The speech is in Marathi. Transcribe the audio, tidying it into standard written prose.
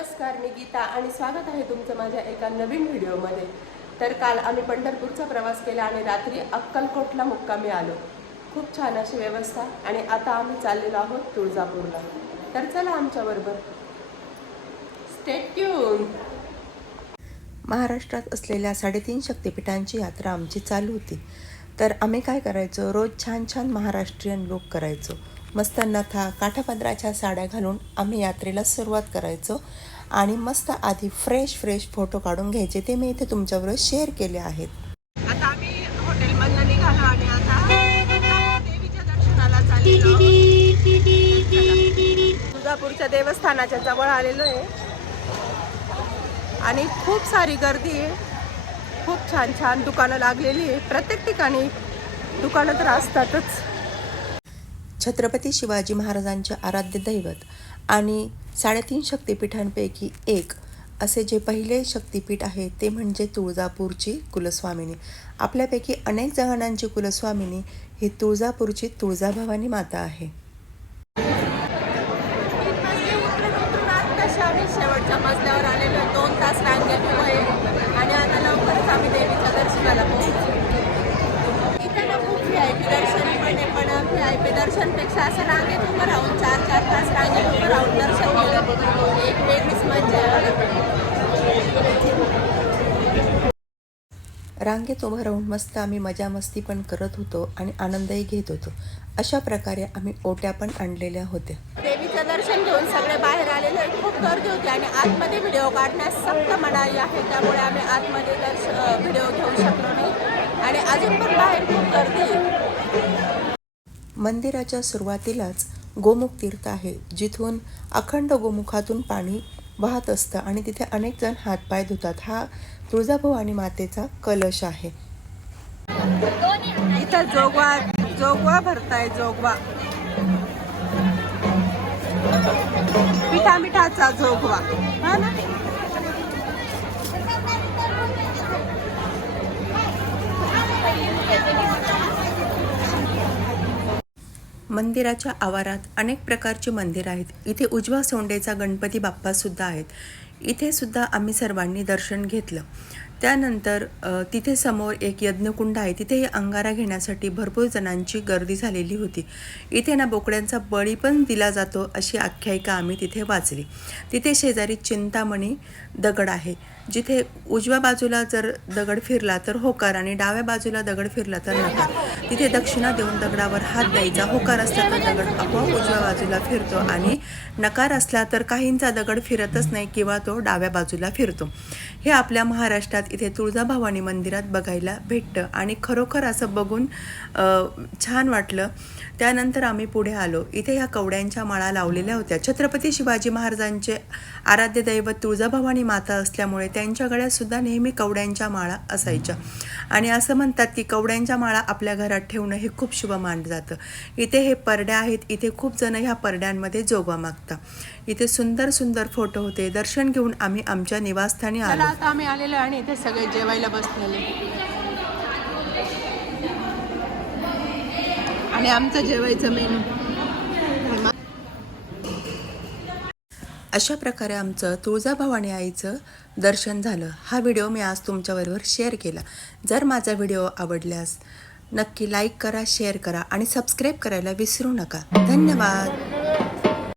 नमस्कार, मी गीता आणि स्वागत आहे तुमचं माझ्या एका नवीन व्हिडिओमध्ये। तर काल आम्ही पंढरपूरचा प्रवास केला आणि रात्री अक्कलकोटला मुक्कामी आलो। खूप छान अशी व्यवस्था आणि आता आम्ही चाललेलो आहोत तुळजापूरला। तर चला आमच्याबरोबर, स्टे ट्यून। महाराष्ट्रात असलेल्या 3.5 शक्तिपीठांची यात्रा आमची चालू होती। तर आम्ही काय करायचो, रोज छान छान महाराष्ट्रीयन लुक करायचो। मस्त नथा काठापदराच्या साड्या घालून आम्ही यात्रेला सुरुवात करायचो आणि मस्त आधी फ्रेश फोटो काढून घ्यायचे। ते मी इथे तुमच्याबरोबर शेअर केले आहेत। आता आम्ही हॉटेलमधून निघालो आणि आता देवीच्या दर्शनाला चाललेलो। तुळजापूरच्या देवस्थानाच्या जवळ आलेलो आहे आणि खूप सारी गर्दी आहे। खूप छान छान दुकानं लागलेली आहे। प्रत्येक ठिकाणी दुकानं तर असतातच। छत्रपती शिवाजी महाराजांचे आराध्य दैवत आणि 3.5 शक्तिपीठांपैकी एक असे जे पहिले शक्तिपीठ आहे ते म्हणजे तुळजापूरची कुलस्वामिनी। आपल्यापैकी अनेक जणांची कुलस्वामिनी ही तुळजापूरची तुळजाभवानी माता आहे। आम्ही शेवटच्या मजल्यावर आलेलो 2 तास रांगेत उभे आणि आता लवकरच आम्ही देवीच्या दर्शनाला पोहोचू। इथे ना खूप VIP दर्शन पण VIP दर्शनपेक्षा असं रांगेत उभं राहून 4-4 तास रांगेत उभं राहून दर्शन घेणं एक वेगळीच मजा आहे। रांगेत उभं राहून मस्त आम्ही मजा मस्ती पण करत होतो आणि आनंदही घेत होतो। अशा प्रकारे आम्ही ओट्या पण आणलेल्या होत्या। देवीचं दर्शन घेऊन सगळे बाहेर आलेले, खूप गर्दी होती आणि आतमध्ये व्हिडिओ काढण्यास सक्त मनाई आहे, त्यामुळे आम्ही आतमध्ये व्हिडिओ घेऊ शकलो नाही आणि अजून पण बाहेर खूप गर्दी आहे। मंदिराच्या सुरुवातीलाच गोमुख तीर्थ आहे, जिथून अखंड गोमुखातून पाणी वाहत असतं आणि तिथे अनेक जण हातपाय धुतात। हा तुळजाभवानी मातेचा कलश आहे। इथं जोगवा भरताय, जोगवा मिठाचा जोगवा, हा ना। मंदिराच्या आवारात अनेक प्रकारची मंदिरं आहेत। इथे उजवा सोंडेचा गणपती बाप्पा सुद्धा आहेत। इथे सुद्धा आम्ही सर्वांनी दर्शन घेतलं। त्यानंतर तिथे समोर एक यज्ञकुंड आहे, तिथे अंगारा घेण्यासाठी भरपूर जणांची गर्दी झालेली होती। इथे ना बोकड्यांचा बळी पण दिला जातो अशी आख्यायिका आम्ही तिथे वाचली। तिथे शेजारी चिंतामणी दगड आहे, जिथे उजव्या बाजूला जर दगड फिरला तर होकार आणि डाव्या बाजूला दगड फिरला तर नकार। तिथे दक्षिणा देऊन दगडावर हात द्यायचा, होकार असला तर दगड आपोआप उजव्या बाजूला फिरतो आणि नकार असला तर काहींचा दगड फिरतच नाही किंवा तो डाव्या बाजूला फिरतो। हे आपल्या महाराष्ट्रात इथे तुळजाभवानी मंदिरात बघायला भेटतं आणि खरोखर असं बघून छान वाटलं। त्यानंतर आम्ही पुढे आलो। इथे ह्या कवड्यांच्या माळा लावलेल्या होत्या। छत्रपती शिवाजी महाराजांचे आराध्य दैवत तुळजाभवानी माता असल्यामुळे त्यांच्या गळ्यात सुद्धा नेहमी कवड्यांच्या माळा असायच्या आणि असं म्हणतात की कवड्यांच्या माळा आपल्या घरात ठेवणं हे खूप शुभ मानलं जातं। इथे हे परड्या आहेत, इथे खूप जण ह्या परड्यांमध्ये जोगवा मागतात। इथे सुंदर सुंदर फोटो होते। दर्शन घेऊन आम्ही आमच्या निवासस्थानी आलो। आता आम्ही आलेलो आणि इथे सगळे जेवायला बसलेले आणि आमचं जेवायचं मेनू। अशा प्रकारे आमचं तुळजाभवानी आईचं दर्शन झालं। हा व्हिडिओ मी आज तुमच्याबरोबर शेअर केला। जर माझा व्हिडिओ आवडल्यास नक्की लाईक करा, शेअर करा आणि सबस्क्राईब करायला विसरू नका। धन्यवाद।